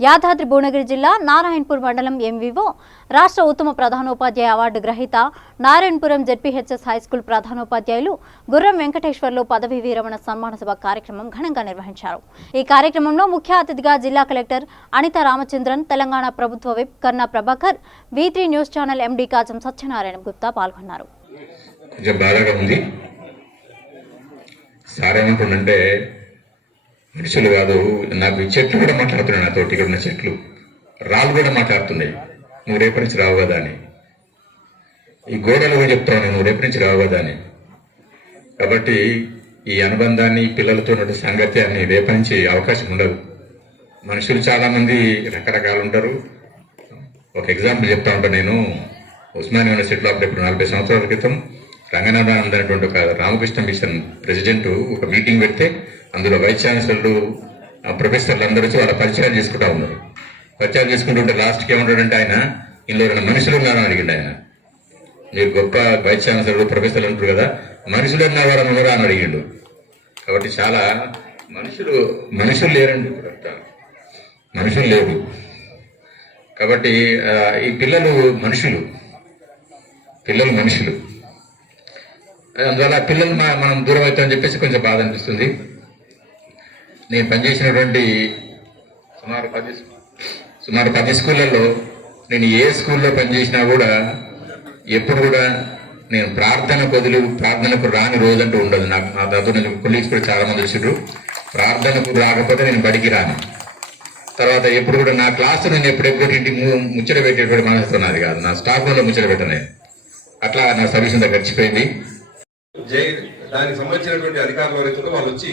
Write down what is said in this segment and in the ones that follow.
యాదాద్రి భువనగిరి జిల్లా నారాయణపూర్ మండలం ఎంవీఓ రాష్ట్ర ఉత్తమ ప్రధానోపాధ్యాయ అవార్డు గ్రహీత నారాయణపురం జెడ్పీహెచ్ఎస్ హైస్కూల్ ప్రధానోపాధ్యాయులు గుర్రం వెంకటేశ్వర్లు పదవీ విరమణ సన్మాన సభ కార్యక్రమం ఘనంగా నిర్వహించారు. ఈ కార్యక్రమంలో ముఖ్య అతిథిగా జిల్లా కలెక్టర్ అనిత రామచంద్రన్, తెలంగాణ ప్రభుత్వ whip Kanna Prabhakar, V3 news channel MD Kajam Satyanarayana Gupta పాల్గొన్నారు. మనుషులు కాదు, నాకు ఈ చెట్లు కూడా మాట్లాడుతున్నాయి, నాతో ఇక్కడ ఉన్న చెట్లు రాళ్ళు కూడా మాట్లాడుతున్నాయి, నువ్వు రేపు నుంచి రావు కదా అని. ఈ గోడలు కూడా చెప్తాను, నువ్వు రేపు నుంచి రావు కదా అని. కాబట్టి ఈ అనుబంధాన్ని, పిల్లలతో సాంగత్యాన్ని రేపు నుంచి అవకాశం ఉండదు. మనుషులు చాలామంది రకరకాలు ఉంటారు. ఒక ఎగ్జాంపుల్ చెప్తా ఉంటాను. నేను ఉస్మాన్ యూనివర్సిటీలో అప్పుడు 40 సంవత్సరాల క్రితం రంగనాథానంద్ అనేటువంటి ఒక రామకృష్ణ మిషన్ ప్రెసిడెంట్ ఒక మీటింగ్ పెడితే అందులో వైస్ ఛాన్సలర్లు, ప్రొఫెసర్లు అందరూ వచ్చి వాళ్ళ పరిచయాలు చేసుకుంటా ఉన్నారు. పరిచయాలు చేసుకుంటుంటే లాస్ట్కి ఏమంటాడంటే, ఆయన ఇందులో 2 మనుషులు ఉన్నారని అడిగిండు. ఆయన, మీరు గొప్ప వైస్ ఛాన్సలర్లు, ప్రొఫెసర్లు అంటారు కదా, మనుషులు ఉన్నవారు ఉన్నారా అని అడిగిండు. కాబట్టి చాలా మనుషులు లేరండి, ఇప్పుడు మనుషులు లేరు. కాబట్టి ఈ పిల్లలు మనుషులు అందువల్ల పిల్లలు మనం దూరం అవుతామని చెప్పేసి కొంచెం బాధ అనిపిస్తుంది. నేను పనిచేసినటువంటి సుమారు 10 స్కూళ్ళల్లో నేను ఏ స్కూల్లో పనిచేసినా కూడా ఎప్పుడు కూడా నేను ప్రార్థనకు రాని రోజంటూ ఉండదు. నాకు నా దగ్గర కొలీగ్స్ కూడా చాలా మంది వచ్చారు. ప్రార్థనకు రాకపోతే నేను బడికి రాను. తర్వాత ఎప్పుడు కూడా నా క్లాసు నేను ఎప్పుడెప్పుడు ఇంటికి ముచ్చట పెట్టేటువంటి మనసుతో నాది కాదు, నా స్టాఫ్ రూమ్లో ముచ్చట పెట్టను. అట్లా నా సర్వీస్ అంతా గడిచిపోయింది. దానికి సంబంధించినటువంటి అధికారులు ఎవరైతే వాళ్ళు వచ్చి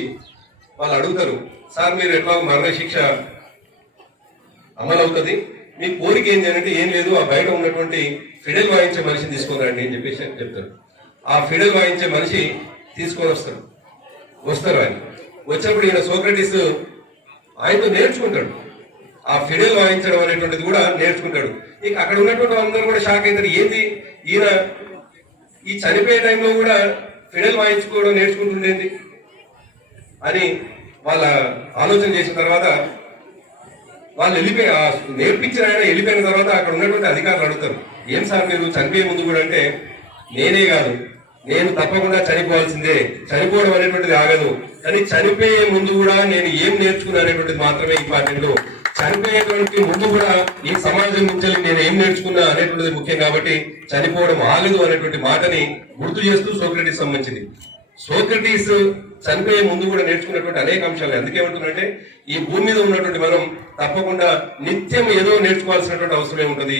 వాళ్ళు అడుగుతారు, సార్ మీరు ఎట్లా మరణ శిక్ష అమలు అవుతుంది, మీ కోరిక ఏంటి అంటే, ఏం లేదు, ఆ బయట ఉన్నటువంటి ఫిడల్ వాయించే మనిషిని తీసుకొని రండి అని చెప్పేసి చెప్తారు. ఆ ఫిడల్ వాయించే మనిషి తీసుకొని వస్తారు. ఆయన వచ్చినప్పుడు ఈయన సోక్రటీస్ ఆయనతో నేర్చుకుంటాడు. ఆ ఫిడల్ వాయించడం అనేటువంటిది కూడా నేర్చుకుంటాడు. ఇక అక్కడ ఉన్నటువంటి అందరూ కూడా షాక్ అవుతారు, ఏంది ఈయన ఈ చనిపోయే టైంలో కూడా ఫిడల్ వాయించుకోవడం నేర్చుకుంటుండేది అని వాళ్ళ ఆలోచన చేసిన తర్వాత వాళ్ళు నేర్పించిన ఆయన వెళ్ళిపోయిన తర్వాత అక్కడ ఉన్నటువంటి అధికారులు అడుగుతారు, ఏం సార్ మీరు చనిపోయే ముందు కూడా అంటే, నేనే కాదు, నేను తప్పకుండా చనిపోవాల్సిందే, చనిపోవడం అనేటువంటిది ఆగదు, కానీ చనిపోయే ముందు కూడా నేను ఏం నేర్చుకున్నా అనేటువంటిది మాత్రమే ఇంపార్టెంట్. చనిపోయేటువంటి ముందు కూడా ఈ సమాజం నుంచి నేను ఏం నేర్చుకున్నా అనేటువంటిది ముఖ్యం. కాబట్టి చనిపోవడం ఆగదు అనేటువంటి మాటని గుర్తు చేస్తూ సోక్రటీస్ సంబంధించింది. సోక్రటీస్ చనిపోయే ముందు కూడా నేర్చుకున్నటువంటి అనేక అంశాలు. అందుకేమంటున్నంటే, ఈ భూమి మీద ఉన్నటువంటి మనం తప్పకుండా నిత్యం ఏదో నేర్చుకోవాల్సినటువంటి అవసరమే ఉంటుంది.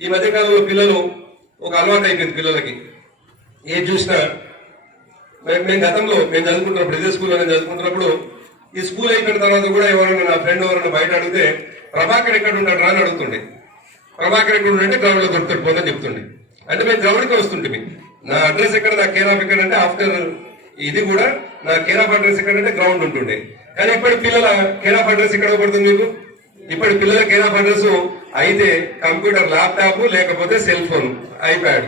ఈ మధ్యకాలంలో పిల్లలు ఒక అలవాటు అయిపోయింది. పిల్లలకి ఏది చూసినా, మేము గతంలో చదువుకుంటున్నప్పుడు, ఇదే స్కూల్లో నేను చదువుకుంటున్నప్పుడు, ఈ స్కూల్ అయిపోయిన తర్వాత కూడా నా ఫ్రెండ్ ఎవరైనా బయట అడిగితే, ప్రభాకర్ ఎక్కడ ఉంటాడు రా అని అడుగుతుండే. ప్రభాకర్ ఎక్కడ ఉంటే గ్రౌండ్ లో దొరుకుతాడు పోదని చెప్తుండే. అంటే మేము గ్రౌండ్కి వస్తుంటే, నా అడ్రస్ ఎక్కడ, నా కేర్ ఆఫ్ ఎక్కడ అంటే, ఆఫ్టర్ ఇది కూడా నా కేర్ ఆఫ్ అడ్రస్ ఎక్కడంటే గ్రౌండ్ ఉంటుండే. కానీ ఇప్పటి పిల్లల కేర్ ఆఫ్ అడ్రస్ ఎక్కడ పడుతుంది మీకు? ఇప్పటి పిల్లల కేర్ ఆఫ్ అడ్రస్ అయితే కంప్యూటర్, ల్యాప్టాప్, లేకపోతే సెల్ ఫోన్, ఐప్యాడ్,